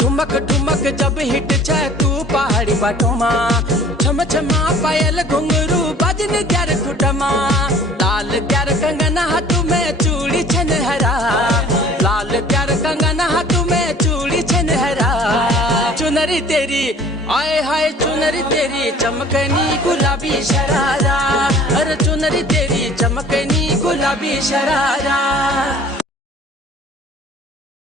ठुमक ठुमक जब हिट छे तू पहाड़ी बाटोमा, छम छमा पायल घुंघरू बजन ग्यार खुटमा, लाल ग्यार कंगन हाथ में चूड़ी छनहरा, लाल ग्यार कंगन हाथ में चूड़ी छनहरा। चुनरी तेरी आए हाय चुनरी तेरी चमकनी गुलाबी शरारा, अरे चुनरी तेरी चमकनी गुलाबी शरारा।